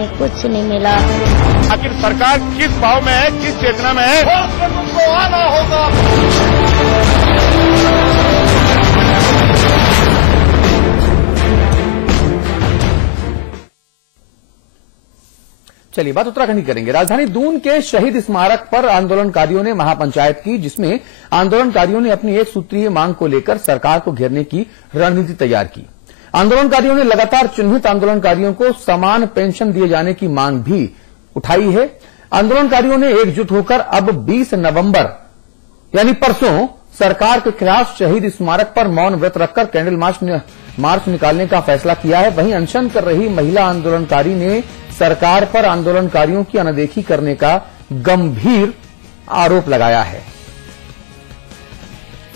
हमें कुछ नहीं मिला। आखिर सरकार किस भाव में है, किस चेतना में है, तुमको आना होगा। चलिए बात उत्तराखंड की करेंगे। राजधानी दून के शहीद स्मारक पर आंदोलनकारियों ने महापंचायत की, जिसमें आंदोलनकारियों ने अपनी एक सूत्रीय मांग को लेकर सरकार को घेरने की रणनीति तैयार की। आंदोलनकारियों ने लगातार चिन्हित आंदोलनकारियों को समान पेंशन दिए जाने की मांग भी उठाई है। आंदोलनकारियों ने एकजुट होकर अब 20 नवंबर यानी परसों सरकार के खिलाफ शहीद स्मारक पर मौन व्रत रखकर कैंडल मार्च निकालने का फैसला किया है। वहीं अनशन कर रही महिला आंदोलनकारी ने सरकार पर आंदोलनकारियों की अनदेखी करने का गंभीर आरोप लगाया है।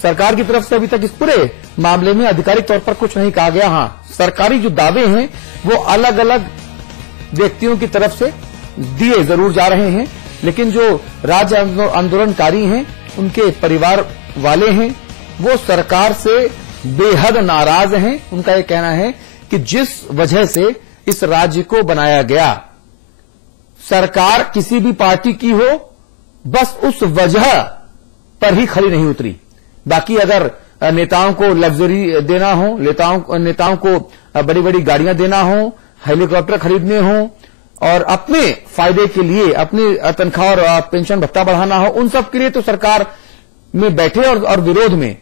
सरकार की तरफ से अभी तक इस पूरे मामले में आधिकारिक तौर पर कुछ नहीं कहा गया। हां, सरकारी जो दावे हैं वो अलग अलग व्यक्तियों की तरफ से दिए जरूर जा रहे हैं, लेकिन जो राज्य आंदोलनकारी हैं, उनके परिवार वाले हैं, वो सरकार से बेहद नाराज हैं। उनका यह कहना है कि जिस वजह से इस राज्य को बनाया गया, सरकार किसी भी पार्टी की हो, बस उस वजह पर ही खड़ी नहीं उतरी। बाकी अगर नेताओं को लग्जरी देना हो, नेताओं को बड़ी बड़ी गाड़ियां देना हो, हेलीकॉप्टर खरीदने हो और अपने फायदे के लिए अपनी तनख्वाह और पेंशन भत्ता बढ़ाना हो, उन सब के लिए तो सरकार में बैठे और विरोध में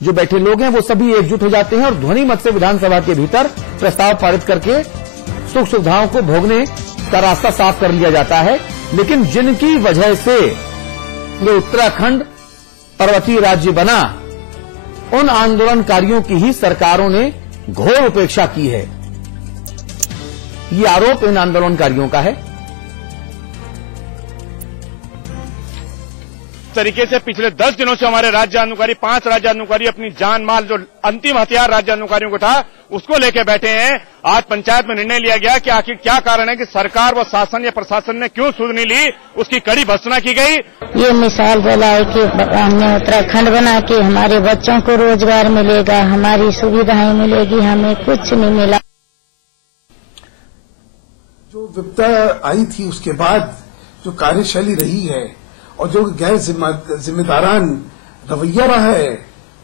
जो बैठे लोग हैं वो सभी एकजुट हो जाते हैं और ध्वनि मत से विधानसभा के भीतर प्रस्ताव पारित करके सुख सुविधाओं को भोगने का रास्ता साफ कर लिया जाता है। लेकिन जिनकी वजह से ये उत्तराखंड पर्वतीय राज्य बना, उन आंदोलनकारियों की ही सरकारों ने घोर उपेक्षा की है। ये आरोप इन आंदोलनकारियों का है। तरीके से पिछले 10 दिनों से हमारे राज्य आंदोलनकारी, 5 राज्य आंदोलनकारी अपनी जान माल, जो अंतिम हथियार राज्य आंदोलनकारियों को था, उसको लेके बैठे हैं। आज पंचायत में निर्णय लिया गया कि आखिर क्या कारण है कि सरकार व शासन या प्रशासन ने क्यों सुध नहीं ली, उसकी कड़ी भर्त्सना की गई। ये मिसाल बोला है कि हमने उत्तराखंड बना के हमारे बच्चों को रोजगार मिलेगा, हमारी सुविधाएं मिलेगी, हमें कुछ नहीं मिला। जो विपदा आई थी उसके बाद जो कार्यशैली रही है और जो गैर जिम्मेदारान रवैया रहा है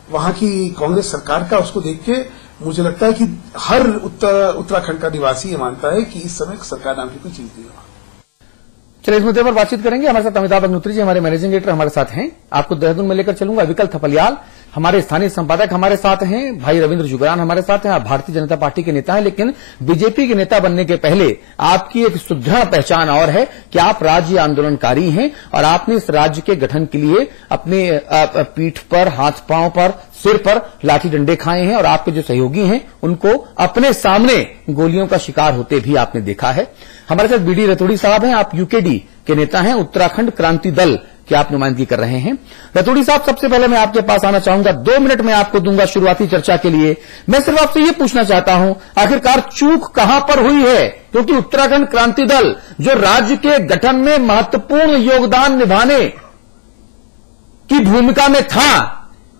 वहां की कांग्रेस सरकार का, उसको देख के मुझे लगता है कि हर उत्तराखंड का निवासी ये मानता है कि इस समय सरकार नाम की कोई चीज नहीं है। चलिए इस मुद्दे पर बातचीत करेंगे। हमारे साथ अमिताभ अग्निहोत्री जी, हमारे मैनेजिंग एडिटर हमारे साथ हैं। आपको देहरादून में लेकर चलूंगा। विकल थपलियाल हमारे स्थानीय संपादक हमारे साथ हैं, भाई रविंद्र जुगरान हमारे साथ हैं। आप भारतीय जनता पार्टी के नेता हैं, लेकिन बीजेपी के नेता बनने के पहले आपकी एक सुदृढ़ पहचान और है कि आप राज्य आंदोलनकारी हैं और आपने इस राज्य के गठन के लिए अपने पीठ पर, हाथ पांव पर, सिर पर लाठी डंडे खाए हैं और आपके जो सहयोगी हैं उनको अपने सामने गोलियों का शिकार होते भी आपने देखा है। हमारे साथ बीडी रतोड़ी साहब हैं, आप यूकेडी के नेता हैं, उत्तराखंड क्रांति दल की आप नुमाइंदगी कर रहे हैं। रतोड़ी साहब, सबसे पहले मैं आपके पास आना चाहूंगा। 2 मिनट में आपको दूंगा शुरुआती चर्चा के लिए। मैं सिर्फ आपसे ये पूछना चाहता हूं, आखिरकार चूक कहां पर हुई है? क्योंकि उत्तराखंड क्रांति दल जो राज्य के गठन में महत्वपूर्ण योगदान निभाने की भूमिका में था,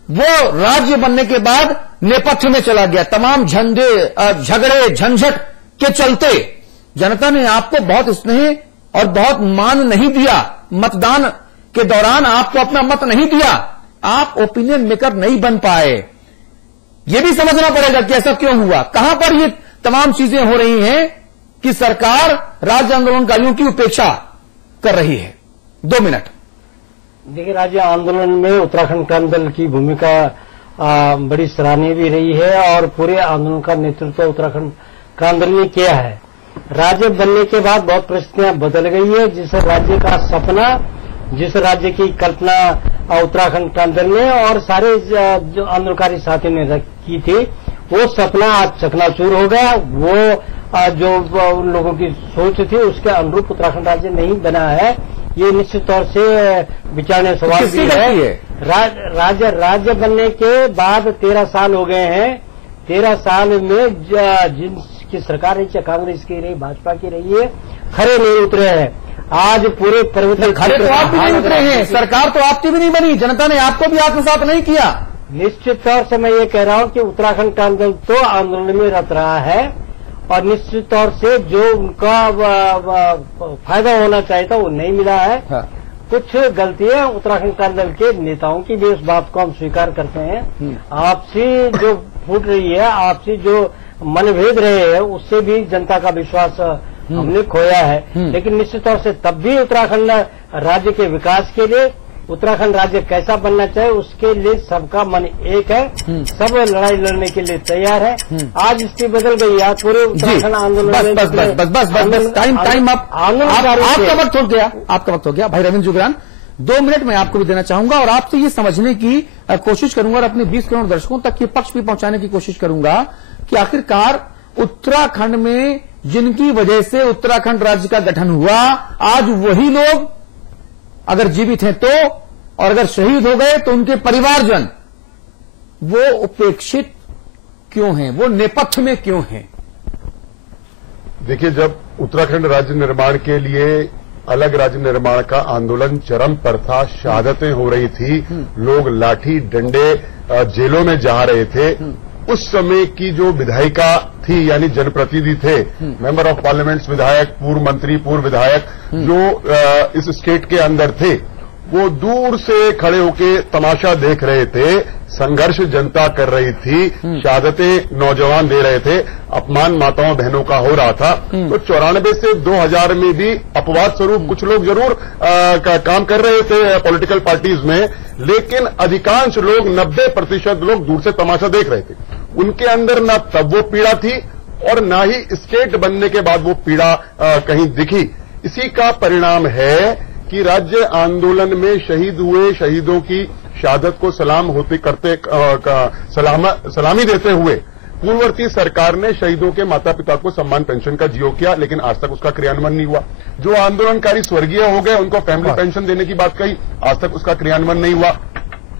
वो राज्य बनने के बाद नेपथ्य में चला गया। तमाम झगड़े झंझट के चलते जनता ने आपको बहुत स्नेह और बहुत मान नहीं दिया। मतदान के दौरान आपको अपना मत नहीं दिया। आप ओपिनियन मेकर नहीं बन पाए। यह भी समझना पड़ेगा कि ऐसा क्यों हुआ। कहां पर ये तमाम चीजें हो रही हैं कि सरकार राज्य आंदोलनकारियों की उपेक्षा कर रही है? 2 मिनट। देखिए, राज्य आंदोलन में उत्तराखंड क्रांति दल की भूमिका बड़ी सराहनीय भी रही है और पूरे आंदोलन का नेतृत्व उत्तराखंड क्रांति दल ने किया है। राज्य बनने के बाद बहुत परिस्थितियां बदल गई है। जिस राज्य का सपना, जिस राज्य की कल्पना उत्तराखंड क्रांति दल ने और सारे जो आंदोलनकारी साथियों ने की थी, वो सपना आज चकनाचूर हो गया। वो जो उन लोगों की सोच थी उसके अनुरूप उत्तराखंड राज्य नहीं बना है। ये निश्चित तौर से विचारने सवाल भी है। राज्य बनने के बाद 13 साल हो गए हैं। 13 साल में जिनकी सरकार रही, चाहे कांग्रेस की रही, भाजपा की रही है, खरे नहीं उतरे हैं। आज पूरे पर्वतीय खरे तो आप भी नहीं उतरे हैं, सरकार तो आपकी भी नहीं बनी, जनता ने आपको भी आत्मसात नहीं किया। निश्चित तौर से मैं ये कह रहा हूं कि उत्तराखंड क्रांति दल तो आंदोलन में रत रहा है और निश्चित तौर से जो उनका फायदा होना चाहिए था वो नहीं मिला है। हाँ। कुछ गलतियां उत्तराखंड क्रांति दल के नेताओं की भी, उस बात को हम स्वीकार करते हैं। आपसी जो फूट रही है, आपसी जो मनभेद रहे हैं, उससे भी जनता का विश्वास हमने खोया है। लेकिन निश्चित तौर से तब भी उत्तराखंड राज्य के विकास के लिए, उत्तराखंड राज्य कैसा बनना चाहिए उसके लिए सबका मन एक है, सब लड़ाई लड़ने के लिए तैयार है। आज स्थिति बदल गई है, पूरे उत्तराखंड आंदोलन में बस टाइम आपका वक्त हो गया, आपका वक्त हो गया। भाई रविंद्र जुगरान, 2 मिनट मैं आपको भी देना चाहूंगा और आपसे ये समझने की कोशिश करूंगा और अपने 20 करोड़ दर्शकों तक ये पक्ष भी पहुंचाने की कोशिश करूंगा कि आखिरकार उत्तराखंड में जिनकी वजह से उत्तराखंड राज्य का गठन हुआ, आज वही लोग अगर जीवित हैं तो, और अगर शहीद हो गए तो उनके परिवारजन वो उपेक्षित क्यों हैं, वो नेपथ्य में क्यों हैं? देखिए, जब उत्तराखंड राज्य निर्माण के लिए अलग राज्य निर्माण का आंदोलन चरम पर था, शहादतें हो रही थी, लोग लाठी डंडे जेलों में जा रहे थे, उस समय की जो विधायिका थी यानी जनप्रतिनिधि थे, मेंबर ऑफ पार्लियामेंट, विधायक, पूर्व मंत्री, पूर्व विधायक जो इस स्टेट के अंदर थे, वो दूर से खड़े होके तमाशा देख रहे थे। संघर्ष जनता कर रही थी, शहादतें नौजवान दे रहे थे, अपमान माताओं बहनों का हो रहा था। तो 94 से 2000 में भी अपवाद स्वरूप कुछ लोग जरूर काम कर रहे थे पॉलिटिकल पार्टीज में, लेकिन अधिकांश लोग 90% लोग दूर से तमाशा देख रहे थे। उनके अंदर न तब वो पीड़ा थी और न ही स्टेट बनने के बाद वो पीड़ा कहीं दिखी। इसी का परिणाम है कि राज्य आंदोलन में शहीद हुए शहीदों की शहादत को सलामी देते हुए पूर्ववर्ती सरकार ने शहीदों के माता पिता को सम्मान पेंशन का जियो किया, लेकिन आज तक उसका क्रियान्वयन नहीं हुआ। जो आंदोलनकारी स्वर्गीय हो गए उनको फैमिली पेंशन देने की बात कही, आज तक उसका क्रियान्वयन नहीं हुआ।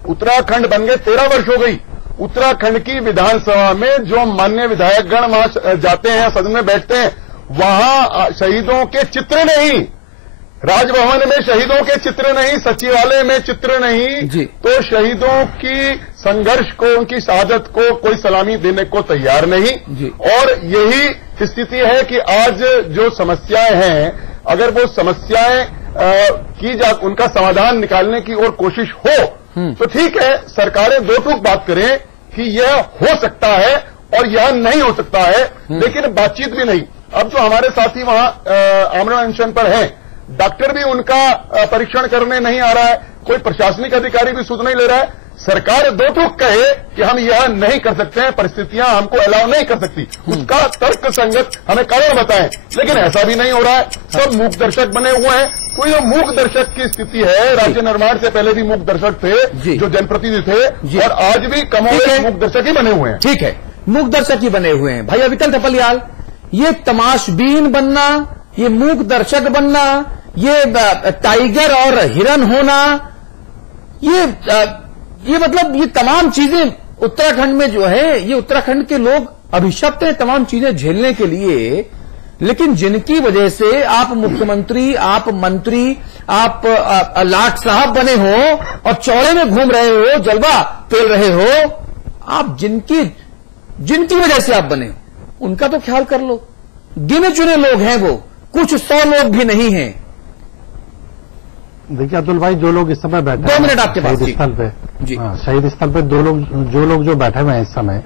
उत्तराखंड बन गए 13 वर्ष हो गई। उत्तराखंड की विधानसभा में जो मान्य विधायकगण वहां जाते हैं, सदन में बैठते हैं, वहां शहीदों के चित्र नहीं, राजभवन में शहीदों के चित्र नहीं, सचिवालय में चित्र नहीं, तो शहीदों की संघर्ष को, उनकी शहादत को कोई सलामी देने को तैयार नहीं। और यही स्थिति है कि आज जो समस्याएं हैं, अगर वो समस्याएं उनका समाधान निकालने की और कोशिश हो तो ठीक है, सरकारें दो टूक बात करें कि यह हो सकता है और यह नहीं हो सकता है, लेकिन बातचीत भी नहीं। अब जो हमारे साथी वहां आमरण अनशन पर हैं, डॉक्टर भी उनका परीक्षण करने नहीं आ रहा है, कोई प्रशासनिक अधिकारी भी सुध नहीं ले रहा है। सरकार दो टूक कहे कि हम यह नहीं कर सकते हैं, परिस्थितियां हमको अलाउ नहीं कर सकती, उसका तर्क संगत हमें कारण बताएं, लेकिन ऐसा भी नहीं हो रहा है। सब मूक दर्शक बने हुए हैं। तो ये मूक दर्शक की स्थिति है। राज्य निर्माण से पहले भी मूक दर्शक थे जो जनप्रतिनिधि थे, और आज भी कमोबेश मूक दर्शक ही बने हुए हैं। ठीक है, मूक दर्शक ही बने हुए हैं। भाई अविकल थपलियाल, ये तमाशबीन बनना, ये मूक दर्शक बनना, ये टाइगर और हिरन होना, ये मतलब ये तमाम चीजें उत्तराखंड में जो है, ये उत्तराखंड के लोग अभिशप्त हैं तमाम चीजें झेलने के लिए, लेकिन जिनकी वजह से आप मुख्यमंत्री, आप मंत्री, आप लाट साहब बने हो और चौड़े में घूम रहे हो, जलवा पेल रहे हो, आप जिनकी वजह से आप बने हो, उनका तो ख्याल कर लो। गिने चुने लोग हैं वो, कुछ 100 लोग भी नहीं हैं। देखिए अतुल भाई, जो लोग इस समय बैठे 2 मिनट आपके पास शहीद स्थल पे, जी शहीद स्थल पे जो लोग जो बैठे हुए हैं इस समय,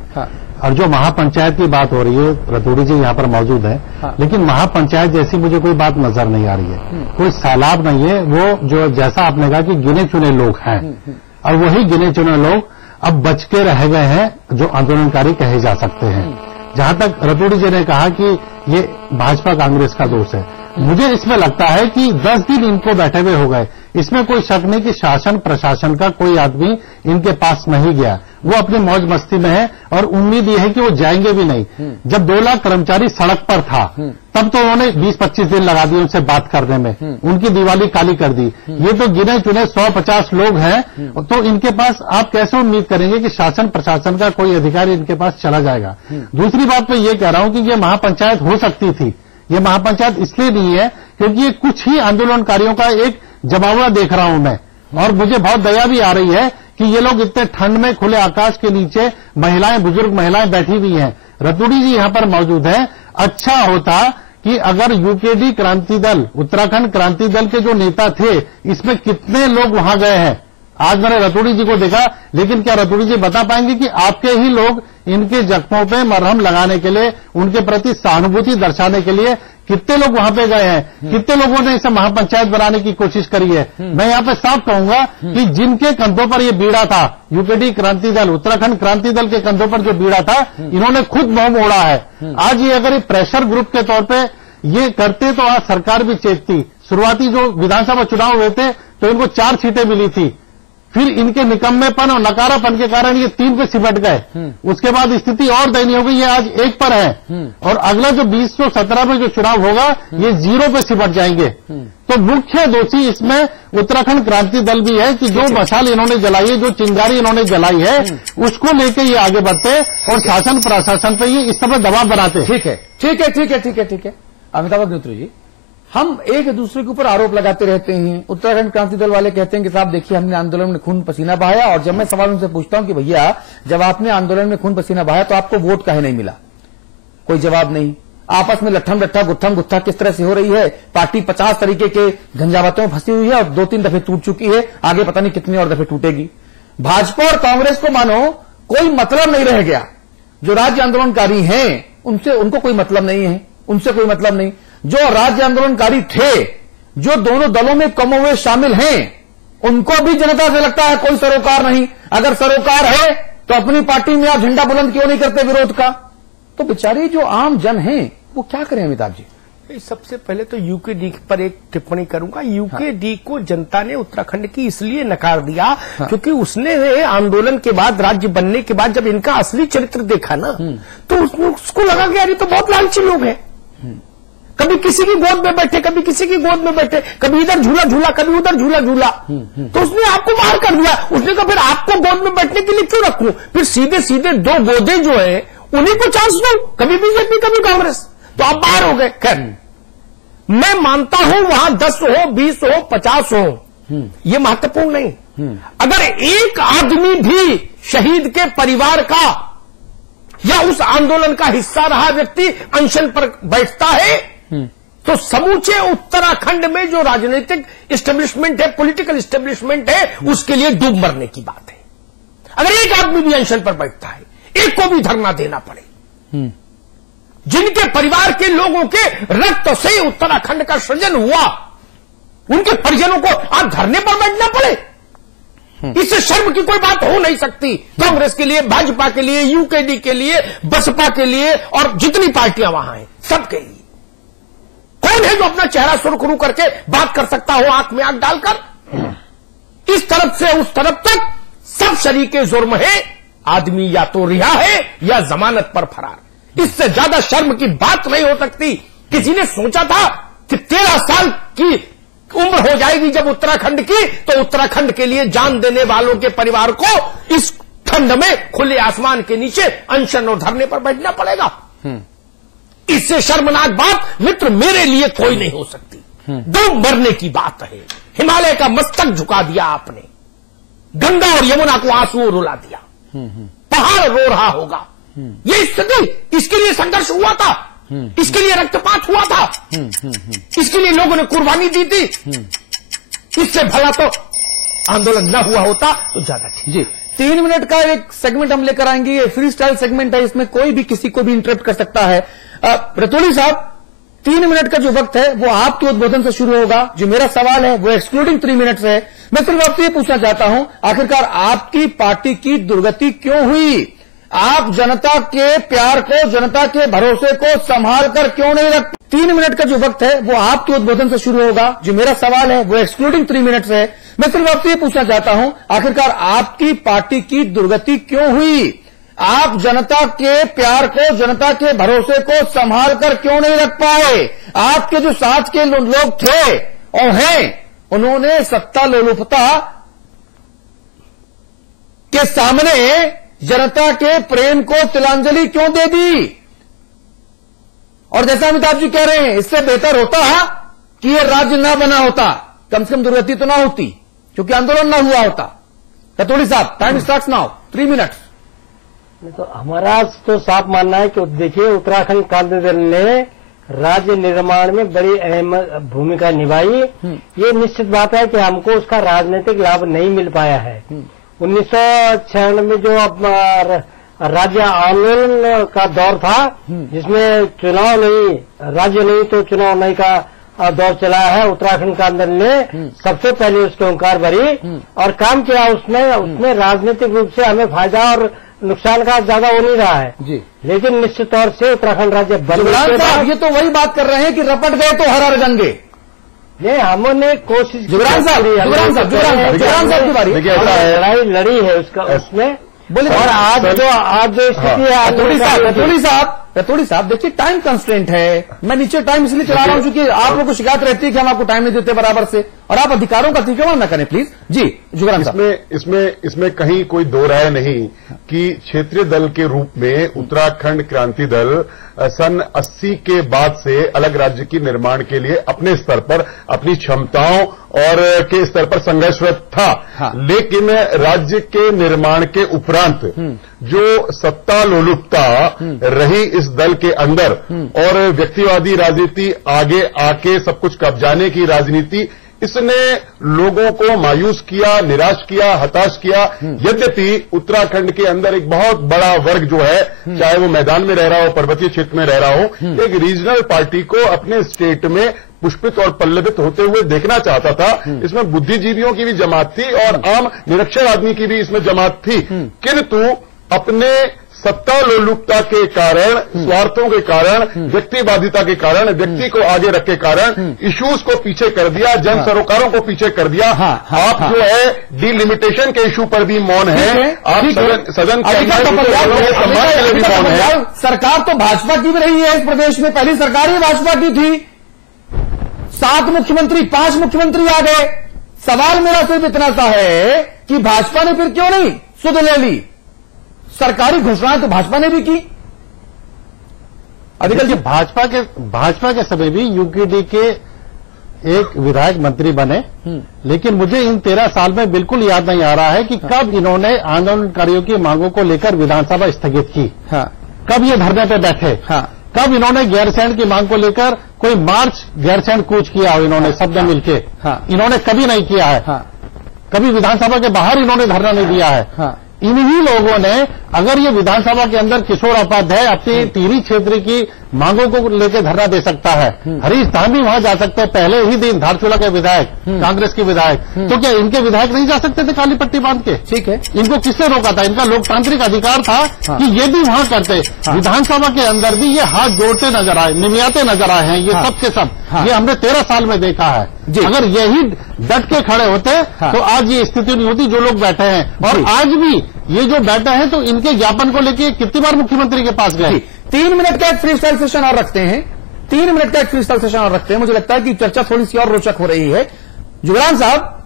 और जो महापंचायत की बात हो रही है, रतूड़ी जी यहाँ पर मौजूद है, लेकिन महापंचायत जैसी मुझे कोई बात नजर नहीं आ रही है, कोई सैलाब नहीं है। वो जो जैसा आपने कहा कि गिने चुने लोग हैं, और वही गिने चुने लोग अब बच के रह गए हैं जो आंदोलनकारी कहे जा सकते हैं। जहां तक रतूड़ी जी ने कहा कि ये भाजपा कांग्रेस का दोष है, मुझे इसमें लगता है कि 10 दिन इनको बैठे हुए हो गए, इसमें कोई शक नहीं कि शासन प्रशासन का कोई आदमी इनके पास नहीं गया, वो अपनी मौज मस्ती में है, और उम्मीद ये है कि वो जाएंगे भी नहीं। जब 2 लाख कर्मचारी सड़क पर था, तब तो उन्होंने 20-25 दिन लगा दिए उनसे बात करने में, उनकी दिवाली काली कर दी। ये तो गिने चुने 100-50 लोग हैं, तो इनके पास आप कैसे उम्मीद करेंगे कि शासन प्रशासन का कोई अधिकारी इनके पास चला जाएगा। दूसरी बात मैं ये कह रहा हूं कि ये महापंचायत हो सकती थी, ये महापंचायत इसलिए नहीं है क्योंकि ये कुछ ही आंदोलनकारियों का एक जमावड़ा देख रहा हूं मैं, और मुझे बहुत दया भी आ रही है कि ये लोग इतने ठंड में खुले आकाश के नीचे महिलाएं, बुजुर्ग महिलाएं बैठी हुई हैं। रतूड़ी जी यहां पर मौजूद हैं, अच्छा होता कि अगर यूकेडी क्रांति दल, उत्तराखंड क्रांति दल के जो नेता थे, इसमें कितने लोग वहां गए हैं। आज मैंने रतूड़ी जी को देखा, लेकिन क्या रतूड़ी जी बता पाएंगे कि आपके ही लोग इनके जख्मों पे मरहम लगाने के लिए, उनके प्रति सहानुभूति दर्शाने के लिए कितने लोग वहां पे गए हैं, कितने लोगों ने इसे महापंचायत बनाने की कोशिश करी है। मैं यहाँ पे साफ कहूंगा कि जिनके कंधों पर ये बीड़ा था, यूकेडी क्रांति दल, उत्तराखंड क्रांति दल के कंधों पर जो बीड़ा था, इन्होंने खुद मोह मोड़ा है। आज ये अगर प्रेशर ग्रुप के तौर पर ये करते तो आज सरकार भी चेतती। शुरुआती जो विधानसभा चुनाव हुए थे तो इनको 4 सीटें मिली थी, फिर इनके निकम्मेपन और नकारापन के कारण ये 3 पे सिमट गए। उसके बाद स्थिति और दयनीय हो गई, ये आज 1 पर है और अगला जो 2017 में जो चुनाव होगा ये 0 पे सिमट जाएंगे। तो मुख्य दोषी इसमें उत्तराखंड क्रांति दल भी है कि जो मशाल इन्होंने जलाई है, जो चिंगारी इन्होंने जलाई है, उसको लेके ये आगे बढ़ते और शासन प्रशासन पे ये इस समय दबाव बनाते। ठीक है अमिताभ अग्निहोत्री जी, हम एक दूसरे के ऊपर आरोप लगाते रहते हैं। उत्तराखंड क्रांति दल वाले कहते हैं कि साहब देखिए हमने आंदोलन में खून पसीना बहाया, और जब मैं सवाल उनसे पूछता हूं कि भैया जब आपने आंदोलन में खून पसीना बहाया तो आपको वोट काहे नहीं मिला, कोई जवाब नहीं। आपस में लट्ठम लट्ठा गुत्थम गुत्था किस तरह से हो रही है। पार्टी 50 तरीके के झंझावातों में फंसी हुई है और 2-3 दफे टूट चुकी है, आगे पता नहीं कितनी और दफे टूटेगी। भाजपा और कांग्रेस को मानो कोई मतलब नहीं रह गया। जो राज्य आंदोलनकारी हैं उनसे उनको कोई मतलब नहीं है, उनसे कोई मतलब नहीं। जो राज्य आंदोलनकारी थे, जो दोनों दलों में कमोवेश शामिल हैं, उनको भी जनता से लगता है कोई सरोकार नहीं। अगर सरोकार है तो अपनी पार्टी में आप झंडा बुलंद क्यों नहीं करते विरोध का। तो बेचारे जो आम जन हैं वो क्या करें अमिताभ जी। सबसे पहले तो यूकेडी पर एक टिप्पणी करूंगा। यूकेडी को जनता ने उत्तराखंड की इसलिए नकार दिया क्योंकि उसने आंदोलन के बाद, राज्य बनने के बाद जब इनका असली चरित्र देखा ना, तो उसको लगा कि यार ये तो बहुत लालची लोग हैं। कभी किसी की गोद में बैठे, कभी किसी की गोद में बैठे, कभी इधर झूला झूला, कभी उधर झूला झूला। तो उसने आपको बाहर कर दिया। उसने कहा फिर आपको गोद में बैठने के लिए क्यों रखूं, फिर सीधे सीधे 2 गोदे जो है उन्हीं को चांस दो, कभी बीजेपी कभी कांग्रेस, तो आप बाहर हो गए। खैर, मैं मानता हूं वहां 10 हो, 20 हो, 50 हो, ये महत्वपूर्ण नहीं। अगर एक आदमी भी शहीद के परिवार का या उस आंदोलन का हिस्सा रहा व्यक्ति अनशन पर बैठता है तो समूचे उत्तराखंड में जो राजनीतिक इस्टेब्लिशमेंट है, पॉलिटिकल इस्टेब्लिशमेंट है, उसके लिए डूब मरने की बात है। अगर एक आदमी भी अनशन पर बैठता है, एक को भी धरना देना पड़े, जिनके परिवार के लोगों के रक्त से उत्तराखंड का सृजन हुआ, उनके परिजनों को आज धरने पर बैठना पड़े, इससे शर्म की कोई बात हो नहीं सकती। कांग्रेस के लिए, भाजपा के लिए, यूकेडी के लिए, बसपा के लिए और जितनी पार्टियां वहां हैं सबके लिए। कौन है जो अपना चेहरा सुरखरू करके बात कर सकता हो आंख में आंख डालकर। इस तरफ से उस तरफ तक सब शरीके जुर्म है। आदमी या तो रिहा है या जमानत पर फरार। इससे ज्यादा शर्म की बात नहीं हो सकती। किसी ने सोचा था कि 13 साल की उम्र हो जाएगी जब उत्तराखंड की, तो उत्तराखंड के लिए जान देने वालों के परिवार को इस ठंड में खुले आसमान के नीचे अनशन और धरने पर बैठना पड़ेगा। इससे शर्मनाक बात मित्र मेरे लिए कोई नहीं हो सकती। डूब मरने की बात है। हिमालय का मस्तक झुका दिया आपने, गंगा और यमुना को आंसू रुला दिया, पहाड़ रो रहा होगा। ये स्थिति, इसके लिए संघर्ष हुआ था, इसके लिए रक्तपात हुआ था, इसके लिए लोगों ने कुर्बानी दी थी। इससे भला तो आंदोलन न हुआ होता तो ज्यादा ठीक। जी, 3 मिनट का एक सेगमेंट हम लेकर आएंगे। ये फ्री स्टाइल सेगमेंट है, इसमें कोई भी किसी को भी इंटरप्ट कर सकता है। रतूड़ी साहब, 3 मिनट का जो वक्त है वो आपके उद्बोधन से शुरू होगा। जो मेरा सवाल है वो एक्सक्लूडिंग 3 मिनट्स है। मैं सिर्फ आपसे ये पूछना चाहता हूं, आखिरकार आपकी पार्टी की दुर्गति क्यों हुई? आप जनता के प्यार को, जनता के भरोसे को संभाल कर क्यों नहीं रखते? 3 मिनट का जो वक्त है वो आपके उद्बोधन से शुरू होगा। जो मेरा सवाल है वो एक्सक्लूडिंग 3 मिनट्स है। मैं सिर्फ आपसे ये पूछना चाहता हूं, आखिरकार आपकी पार्टी की दुर्गति क्यों हुई? आप जनता के प्यार को, जनता के भरोसे को संभाल कर क्यों नहीं रख पाए? आपके जो साथ के लोग थे और हैं, उन्होंने सत्ता लोलुपता के सामने जनता के प्रेम को तिलांजलि क्यों दे दी? और जैसा अमिताभ जी कह रहे हैं, इससे बेहतर होता कि ये राज्य ना बना होता, कम से कम दुर्गति तो ना होती, क्योंकि आंदोलन ना हुआ होता। रतूड़ी साहब, टाइम स्टार्ट्स नाउ, 3 मिनट्स। तो हमारा तो साफ मानना है कि देखिए, उत्तराखंड क्रांति दल ने राज्य निर्माण में बड़ी अहम भूमिका निभाई। ये निश्चित बात है कि हमको उसका राजनीतिक लाभ नहीं मिल पाया है। 1996 में जो राज्य आंदोलन का दौर था, जिसमें चुनाव नहीं, राज्य नहीं तो चुनाव नहीं का दौर चला है, उत्तराखंड क्रांति दल ने सबसे पहले उसके ओंकार भरी और काम किया। उसमें राजनीतिक रूप से हमें फायदा और नुकसान का ज्यादा हो नहीं रहा है जी, लेकिन निश्चित तौर से उत्तराखंड राज्य बनने ये तो वही बात कर रहे हैं कि रपट गए तो हर जंगे। नहीं, हमने कोशिश, जुबरान साहब की बारी, लड़ाई लड़ी है उसमें बोले। और आज जो स्थिति है, रतोड़ी साहब देखिए, टाइम कंस्ट्रेंट है। मैं नीचे टाइम इसलिए चला रहा हूं क्योंकि आप लोगों को शिकायत रहती है कि हम आपको टाइम नहीं देते बराबर से, और आप अधिकारों का अतिक्रमण न करें प्लीज। जी जुबरान साहब, इसमें कहीं कोई दो राय नहीं कि क्षेत्रीय दल के रूप में उत्तराखंड क्रांति दल सन 80 के बाद से अलग राज्य की निर्माण के लिए अपने स्तर पर, अपनी क्षमताओं और के स्तर पर संघर्षरत था। हाँ। लेकिन राज्य के निर्माण के उपरांत जो सत्ता लोलुपता रही इस दल के अंदर और व्यक्तिवादी राजनीति आगे आके सब कुछ कब्जाने की राजनीति, इसने लोगों को मायूस किया, निराश किया, हताश किया। यद्यपि उत्तराखंड के अंदर एक बहुत बड़ा वर्ग जो है, चाहे वो मैदान में रह रहा हो, पर्वतीय क्षेत्र में रह रहा हो, एक रीजनल पार्टी को अपने स्टेट में पुष्पित और पल्लवित होते हुए देखना चाहता था। इसमें बुद्धिजीवियों की भी जमात थी और आम निरक्षर आदमी की भी इसमें जमात थी, किंतु अपने सत्ता लोलुपता के कारण, स्वार्थों के कारण, व्यक्तिवादिता के कारण, व्यक्ति को आगे रख के कारण इश्यूज को पीछे कर दिया, जन सरोकारों को पीछे कर दिया। आप जो है डिलिमिटेशन के इशू पर भी मौन है, आप सदन के सम्मान के लिए भी मौन है। सरकार तो भाजपा की भी रही है इस प्रदेश में, पहली सरकार ही भाजपा की थी, 7 मुख्यमंत्री 5 मुख्यमंत्री आ गए। सवाल मेरा सिर्फ इतना सा है कि भाजपा ने फिर क्यों नहीं सुध ले ली? सरकारी घोषणाएं तो भाजपा ने भी की। अधिकल जी, भाजपा के समय भी यूकेडी के एक विधायक मंत्री बने, लेकिन मुझे इन 13 साल में बिल्कुल याद नहीं आ रहा है कि कब इन्होंने आंदोलनकारियों की मांगों को लेकर विधानसभा स्थगित की। कब ये धरने पे बैठे, कब इन्होंने गैरसैंण की मांग को लेकर कोई मार्च गैरसैंण कूच किया हो इन्होंने सब मिलके, इन्होंने कभी नहीं किया है। कभी विधानसभा के बाहर इन्होंने धरना नहीं दिया है। इन्हीं लोगों ने, अगर ये विधानसभा के अंदर किशोर उपाध्याय अपनी टिहरी क्षेत्र की मांगों को लेकर धरना दे सकता है, हरीश धाम भी वहां जा सकते हैं, पहले ही दिन धारचूला के विधायक, कांग्रेस के विधायक, तो क्या इनके विधायक नहीं जा सकते थे काली पट्टी बांध के? ठीक है, इनको किसने रोका था? इनका लोकतांत्रिक अधिकार था कि ये भी वहां करते। विधानसभा के अंदर भी ये हाथ जोड़ते नजर आए, निमियाते नजर आए हैं, ये सब के सब। ये हमने 13 साल में देखा है। अगर यही डट के खड़े होते तो आज ये स्थिति नहीं होती जो लोग बैठे हैं। और आज भी ये जो बैठे हैं तो इनके ज्ञापन को लेकर कितनी बार मुख्यमंत्री के पास गए। 3 मिनट का एक फ्री स्टाइल सेशन और रखते हैं, 3 मिनट का एक फ्री स्टाइल सेशन और रखते हैं। मुझे लगता है कि चर्चा थोड़ी सी और रोचक हो रही है। जुबरान साहब,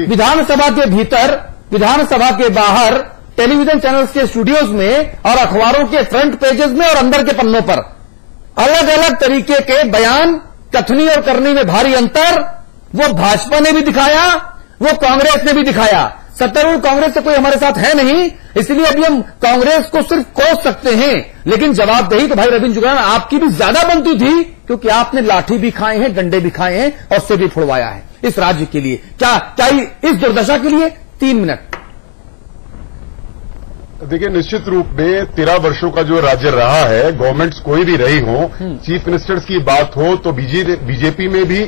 विधानसभा के भीतर, विधानसभा के बाहर, टेलीविजन चैनल्स के स्टूडियोज में और अखबारों के फ्रंट पेजेस में और अंदर के पन्नों पर अलग अलग तरीके के बयान, कथनी और करनी में भारी अंतर वो भाजपा ने भी दिखाया, वो कांग्रेस ने भी दिखाया। सत्तारूढ़ कांग्रेस से कोई हमारे साथ है नहीं, इसलिए अभी हम कांग्रेस को सिर्फ कोस सकते हैं, लेकिन जवाबदेही तो भाई रविंद्र जुगरान आपकी भी ज्यादा बनती थी, क्योंकि आपने लाठी भी खाए हैं, डंडे भी खाए हैं और सिर भी फुड़वाया है इस राज्य के लिए। क्या इस दुर्दशा के लिए 3 मिनट? देखिए, निश्चित रूप में 13 वर्षों का जो राज्य रहा है, गवर्नमेंट्स कोई भी रही हो, चीफ मिनिस्टर्स की बात हो तो बीजेपी में भी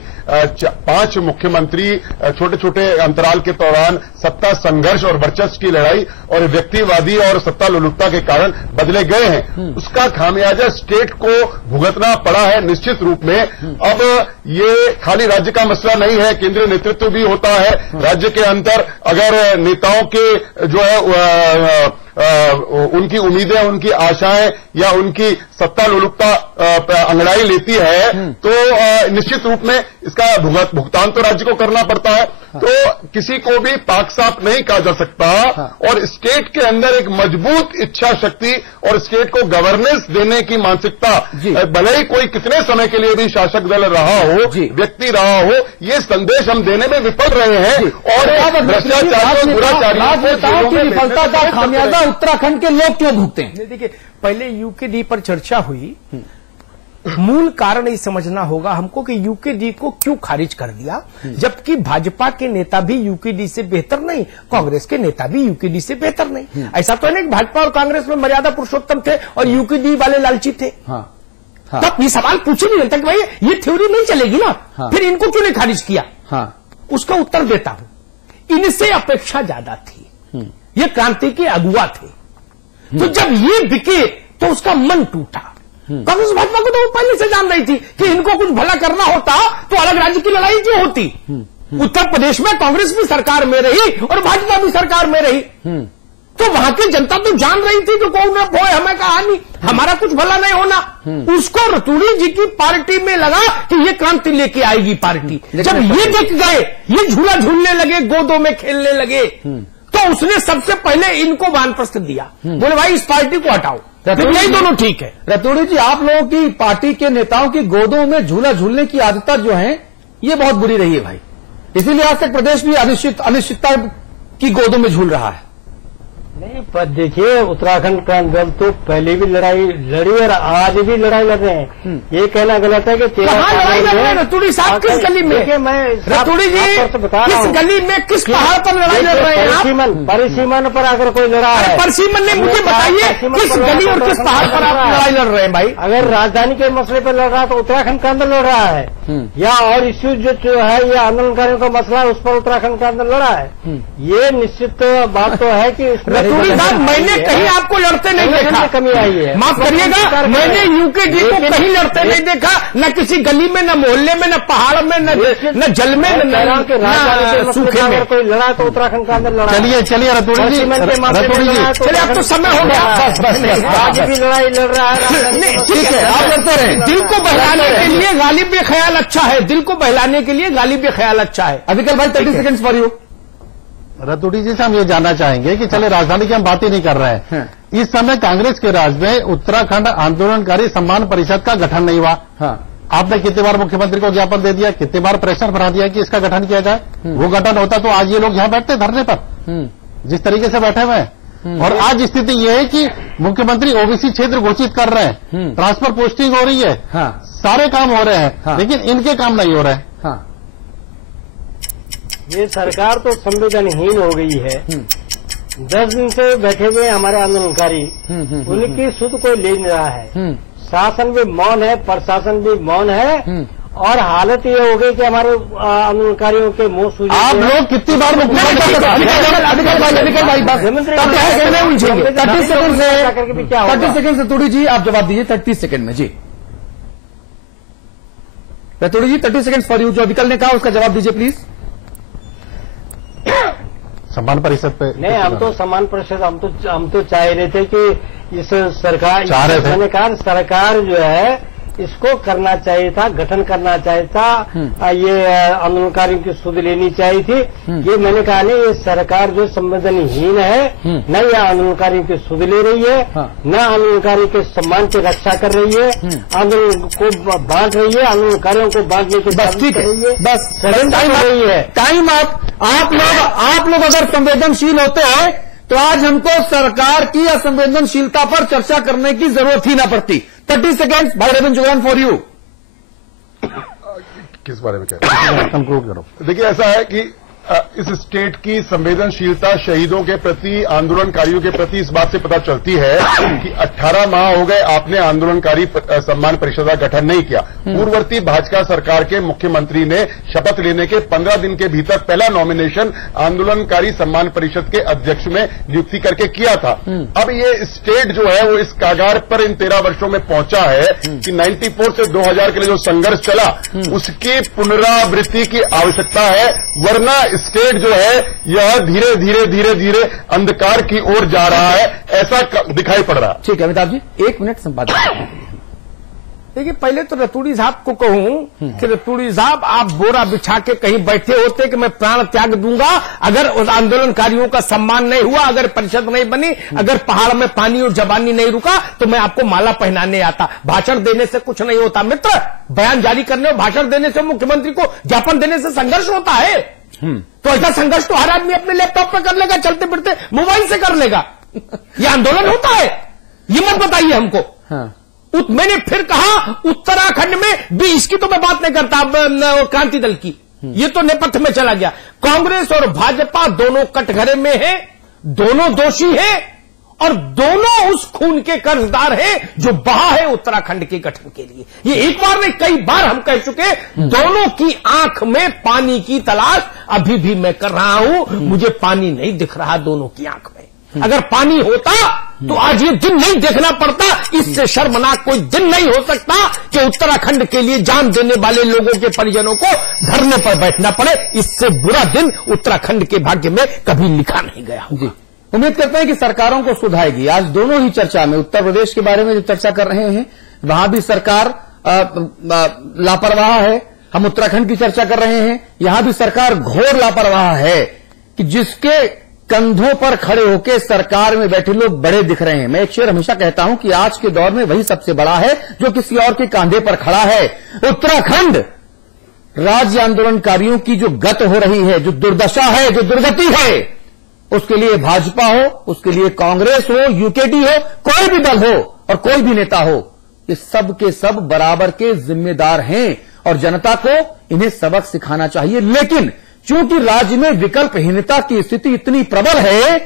5 मुख्यमंत्री छोटे छोटे अंतराल के दौरान सत्ता संघर्ष और वर्चस्व की लड़ाई और व्यक्तिवादी और सत्ता लोलुपता के कारण बदले गए हैं। उसका खामियाजा स्टेट को भुगतना पड़ा है निश्चित रूप में। अब ये खाली राज्य का मसला नहीं है, केंद्रीय नेतृत्व भी होता है राज्य के अंदर। अगर नेताओं के जो है उनकी उम्मीदें, उनकी आशाएं या उनकी सत्ता लोलुपता अंगड़ाई लेती है तो निश्चित रूप में इसका भुगतान तो राज्य को करना पड़ता है। तो किसी को भी पाक साफ नहीं कहा जा सकता। और स्टेट के अंदर एक मजबूत इच्छा शक्ति और स्टेट को गवर्नेंस देने की मानसिकता, भले ही कोई कितने समय के लिए भी शासक दल रहा हो, व्यक्ति रहा हो, ये संदेश हम देने में विफल रहे हैं। और भ्रष्टाचार, दुराचारियों को विफलता का खामियाजा उत्तराखंड के लोग क्यों भुगते हैं? देखिए, पहले यूकेडी पर चर्चा हुई, मूल कारण ये समझना होगा हमको कि यूकेडी को क्यों खारिज कर दिया, जबकि भाजपा के नेता भी यूकेडी से बेहतर नहीं, कांग्रेस के नेता भी यूकेडी से बेहतर नहीं। ऐसा तो नहीं कि भाजपा और कांग्रेस में मर्यादा पुरुषोत्तम थे और यूकेडी वाले लालची थे। तब ये सवाल पूछे नहीं लगता कि भाई ये थ्योरी नहीं चलेगी ना, फिर इनको क्यों नहीं खारिज किया? उसका उत्तर देता हूं, इनसे अपेक्षा ज्यादा थी, ये क्रांति के अगुआ थे, तो जब ये बिके तो उसका मन टूटा। कांग्रेस भाजपा को तो वो पहले से जान रही थी कि इनको कुछ भला करना होता तो अलग राज्य की लड़ाई क्यों होती। उत्तर प्रदेश में कांग्रेस भी सरकार में रही और भाजपा भी सरकार में रही, तो वहां की जनता तो जान रही थी कि कौन न बोए हमें कहानी, हमारा कुछ भला नहीं होना। उसको रतूड़ी जी की पार्टी में लगा कि ये क्रांति लेके आएगी पार्टी। जब ये दिख गए, ये झूला झूलने लगे, गोदों में खेलने लगे, तो उसने सबसे पहले इनको वानप्रस्थ दिया, बोले भाई इस पार्टी को हटाओ, यही दोनों ठीक है। रतूड़ी जी, आप लोगों की पार्टी के नेताओं की गोदों में झूला झूलने की आदत जो है ये बहुत बुरी रही है भाई, इसीलिए आज तक प्रदेश भी अनिश्चितता की गोदों में झूल रहा है। नहीं, पर देखिए, उत्तराखंड क्रांति दल तो पहले भी लड़ाई लड़ी और आज भी लड़ाई लड़ रहे हैं। ये कहना गलत है कि 13 लड़ाई लड़ रहे हैं रतूड़ी साहब, किस गली में? रतूड़ी जी किस गली में, किस पहाड़ पर लड़ाई लड़ रहे हैं? परिसीमन पर अगर कोई लड़ा है, परिसीमन ने मुझे बताइए किस गली और किस पहाड़ पर आप लड़ाई लड़ रहे हैं भाई? अगर राजधानी के मसले पर लड़ रहा है तो उत्तराखंड के अंदर लड़ रहा है, या और इश्यूज जो है ये आंदोलनकारियों का मसला है उस पर उत्तराखंड के अंदर लड़ा है। ये निश्चित बात तो है कि रतूड़ी साहब, मैंने कहीं आपको लड़ते नहीं देखा, कमी आई है, माफ करिएगा, मैंने यूकेडी को कहीं लड़ते नहीं देखा, न किसी गली में, न मोहल्ले में, न पहाड़ में, न जल में, न सूखे में। कोई लड़ा तो उत्तराखंड के अंदर लड़ा। चलिए रतूड़ी जी, चलिए अब तो समय हो गया, आज भी लड़ाई लड़ रहा है। ठीक है, आप लड़ते रहे। दिल को बहलाने के लिए गालिब ख्याल अच्छा है, दिल को बहलाने के लिए गालिब ख्याल अच्छा है। अभिकल भाई 30 सेकंड्स फॉर यू। रतूड़ी जी से हम ये जानना चाहेंगे कि चले राजधानी की हम बात ही नहीं कर रहे हैं, इस समय कांग्रेस के राज में उत्तराखंड आंदोलनकारी सम्मान परिषद का गठन नहीं हुआ। आपने कितनी बार मुख्यमंत्री को ज्ञापन दे दिया, कितनी बार प्रेशर बढ़ा दिया कि इसका गठन किया जाए। वो गठन होता तो आज ये लोग यहाँ बैठते धरने पर, जिस तरीके से बैठे हुए हैं। और आज स्थिति ये है कि मुख्यमंत्री ओबीसी क्षेत्र घोषित कर रहे हैं, ट्रांसफर पोस्टिंग हो रही है, सारे काम हो रहे हैं, लेकिन इनके काम नहीं हो रहे हैं। ये सरकार तो संवेदनहीन हो गई है। 10 दिन से बैठे हुए हमारे आंदोलनकारी, उनकी सुध कोई ले नहीं रहा है। शासन भी मौन है, प्रशासन भी मौन है, और हालत ये हो गई कि हमारे आंदोलनकारियों के मुंह सूजे। आप लोग कितनी बार मुख्यमंत्री 30 सेकंड से रतूड़ी जी आप जवाब दीजिए 30 सेकंड में। जी रतूड़ी जी 30 सेकंड फॉर यू। जो अभिकल ने कहा उसका जवाब दीजिए प्लीज। सम्मान परिषद पे नहीं, हम तो सम्मान परिषद हम तो चाह रहे थे कि इस सरकार, मैंने कहा सरकार जो है इसको करना चाहिए था, गठन करना चाहिए था, ये आंदोलनकारियों की सुध लेनी चाहिए थी। ये मैंने कहा नहीं, ये सरकार जो संवेदनहीन है, न ये आंदोलनकारियों की सुध ले रही है, न आंदोलनकारियों के सम्मान की रक्षा कर रही है, आंदोलन को बांट रही है, आंदोलनकारियों को बांटने की बात कर रही है। बस टाइम रही है। टाइम आप लोग अगर संवेदनशील होते हैं तो आज हमको सरकार की असंवेदनशीलता पर चर्चा करने की जरूरत ही ना पड़ती। 30 सेकेंड्स भाई रविंद्र जुगरान फॉर यू। किस बारे में कह रहे हैं? कंक्लूड करो। देखिए, ऐसा है कि इस स्टेट की संवेदनशीलता शहीदों के प्रति, आंदोलनकारियों के प्रति इस बात से पता चलती है कि 18 माह हो गए आपने आंदोलनकारी सम्मान परिषद का गठन नहीं किया। पूर्ववर्ती भाजपा सरकार के मुख्यमंत्री ने शपथ लेने के 15 दिन के भीतर पहला नॉमिनेशन आंदोलनकारी सम्मान परिषद के अध्यक्ष में नियुक्ति करके किया था। अब ये स्टेट जो है वो इस कागार पर इन 13 वर्षों में पहुंचा है कि 94 से 2000 के लिए जो संघर्ष चला उसकी पुनरावृत्ति की आवश्यकता है, वरना स्टेट जो है यह धीरे धीरे धीरे धीरे अंधकार की ओर जा रहा है, ऐसा दिखाई पड़ रहा है। ठीक है अमिताभ जी, 1 मिनट संपादक। देखिए, पहले तो रतूड़ी साहब को कहूं कि रतूड़ी साहब आप बोरा बिछा के कहीं बैठे होते कि मैं प्राण त्याग दूंगा अगर उस आंदोलनकारियों का सम्मान नहीं हुआ, अगर परिषद नहीं बनी, अगर पहाड़ में पानी और जवानी नहीं रुका तो मैं आपको माला पहनाने आता। भाषण देने से कुछ नहीं होता मित्र, बयान जारी करने और भाषण देने से, मुख्यमंत्री को ज्ञापन देने से संघर्ष होता है। तो ऐसा संघर्ष तो हर आदमी अपने लैपटॉप पर कर लेगा, चलते फिरते मोबाइल से कर लेगा। ये आंदोलन होता है? ये मत बताइए हमको। हाँ। मैंने फिर कहा उत्तराखंड में भी, इसकी तो मैं बात नहीं करता क्रांति दल की, ये तो नेपथ्य में चला गया। कांग्रेस और भाजपा दोनों कटघरे में है, दोनों दोषी है और दोनों उस खून के कर्जदार हैं जो बहा है उत्तराखंड के गठन के लिए। ये एक बार नहीं कई बार हम कह चुके, दोनों की आंख में पानी की तलाश अभी भी मैं कर रहा हूं। मुझे पानी नहीं दिख रहा दोनों की आंख में। अगर पानी होता तो आज ये दिन नहीं देखना पड़ता। इससे शर्मनाक कोई दिन नहीं हो सकता कि उत्तराखंड के लिए जान देने वाले लोगों के परिजनों को धरने पर बैठना पड़े। इससे बुरा दिन उत्तराखंड के भाग्य में कभी लिखा नहीं गया। जी, उम्मीद करते हैं कि सरकारों को सुधारेगी। आज दोनों ही चर्चा में, उत्तर प्रदेश के बारे में जो चर्चा कर रहे हैं वहां भी सरकार लापरवाह है, हम उत्तराखंड की चर्चा कर रहे हैं यहां भी सरकार घोर लापरवाह है कि जिसके कंधों पर खड़े होकर सरकार में बैठे लोग बड़े दिख रहे हैं। मैं एक शेर हमेशा कहता हूं कि आज के दौर में वही सबसे बड़ा है जो किसी और के कांधे पर खड़ा है। उत्तराखंड राज्य आंदोलनकारियों की जो गत हो रही है, जो दुर्दशा है, जो दुर्गति है, उसके लिए भाजपा हो, उसके लिए कांग्रेस हो, यूकेडी हो, कोई भी दल हो और कोई भी नेता हो, ये सब के सब बराबर के जिम्मेदार हैं और जनता को इन्हें सबक सिखाना चाहिए। लेकिन चूंकि राज्य में विकल्पहीनता की स्थिति इतनी प्रबल है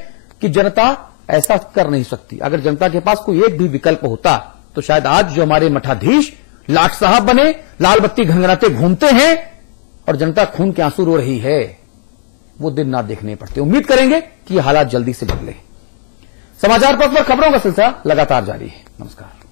कि जनता ऐसा कर नहीं सकती। अगर जनता के पास कोई एक भी विकल्प होता तो शायद आज जो हमारे मठाधीश लाट साहब बने, लाल बत्ती घंघराते घूमते हैं और जनता खून के आंसू रो रही है, वो दिन ना देखने पड़ते। उम्मीद करेंगे कि ये हालात जल्दी से बदले। समाचार पत्र पर खबरों का सिलसिला लगातार जारी है। नमस्कार।